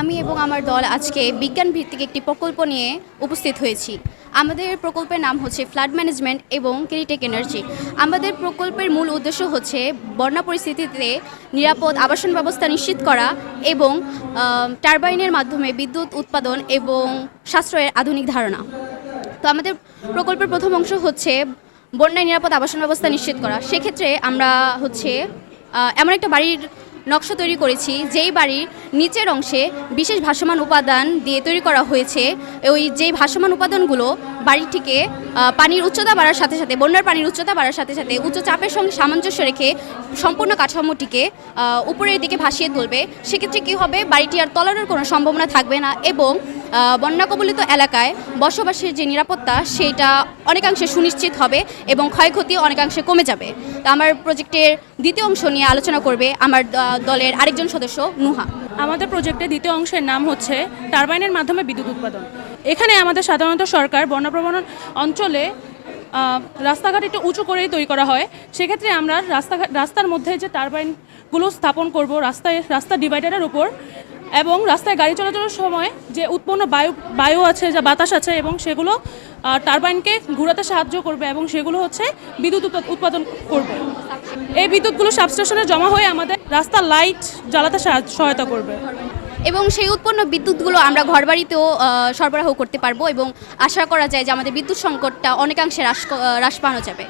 আমি এবং আমার দল আজকে বিজ্ঞান ভিত্তিক একটি প্রকল্প নিয়ে উপস্থিত হয়েছি। আমাদের প্রকল্পের নাম হচ্ছে ফ্লাড ম্যানেজমেন্ট এবং ক্লিটেক এনার্জি। আমাদের প্রকল্পের মূল উদ্দেশ্য হচ্ছে বন্যা পরিস্থিতিতে নিরাপদ আবাসন ব্যবস্থা নিশ্চিত করা এবং টারবাইনের মাধ্যমে বিদ্যুৎ উৎপাদন এবং সাশ্রয়ের আধুনিক ধারণা। তো আমাদের প্রকল্পের প্রথম অংশ হচ্ছে বন্যায় নিরাপদ আবাসন ব্যবস্থা নিশ্চিত করা। সেক্ষেত্রে আমরা হচ্ছে এমন একটা বাড়ির নকশা তৈরি করেছি যেই বাড়ির নিচের অংশে বিশেষ ভাসমান উপাদান দিয়ে তৈরি করা হয়েছে। ওই যেই ভাসমান উপাদানগুলো বাড়িটিকে পানির উচ্চতা বাড়ার সাথে সাথে বন্যার পানির উচ্চতা বাড়ার সাথে সাথে উচ্চ চাপের সঙ্গে সামঞ্জস্য রেখে সম্পূর্ণ কাঠামোটিকে উপরের দিকে ভাসিয়ে তুলবে। সেক্ষেত্রে কী হবে, বাড়িটি আর তলানোর কোনো সম্ভাবনা থাকবে না এবং বন্যা কবলিত এলাকায় বসবাসের যে নিরাপত্তা সেটা অনেকাংশে সুনিশ্চিত হবে এবং ক্ষয়ক্ষতি অনেকাংশে কমে যাবে। তো আমার প্রজেক্টের দ্বিতীয় অংশ নিয়ে আলোচনা করবে আমার দলের আরেকজন সদস্য নুহা। আমাদের প্রজেক্টের দ্বিতীয় অংশের নাম হচ্ছে টারবাইনের মাধ্যমে বিদ্যুৎ উৎপাদন। এখানে আমাদের সাধারণত সরকার বন্যাপ্রবণ অঞ্চলে রাস্তাঘাট একটু উঁচু করেই তৈরি করা হয়। সেক্ষেত্রে আমরা রাস্তার মধ্যে যে টারবাইনগুলো স্থাপন করব রাস্তা ডিভাইডারের উপর, এবং রাস্তায় গাড়ি চলাচলের সময় যে উৎপন্ন বায়ু আছে, যা বাতাস আছে, এবং সেগুলো টারবাইনকে ঘোরাতে সাহায্য করবে এবং সেগুলো হচ্ছে বিদ্যুৎ উৎপাদন করবে। এই বিদ্যুৎগুলো সাবস্টেশনে জমা হয়ে আমাদের রাস্তার লাইট জ্বালাতে সহায়তা করবে এবং সেই উৎপন্ন বিদ্যুৎগুলো আমরা ঘরবাড়িতেও সরবরাহ করতে পারবো এবং আশা করা যায় যে আমাদের বিদ্যুৎ সংকটটা অনেকাংশে হ্রাস পাওয়া যাবে।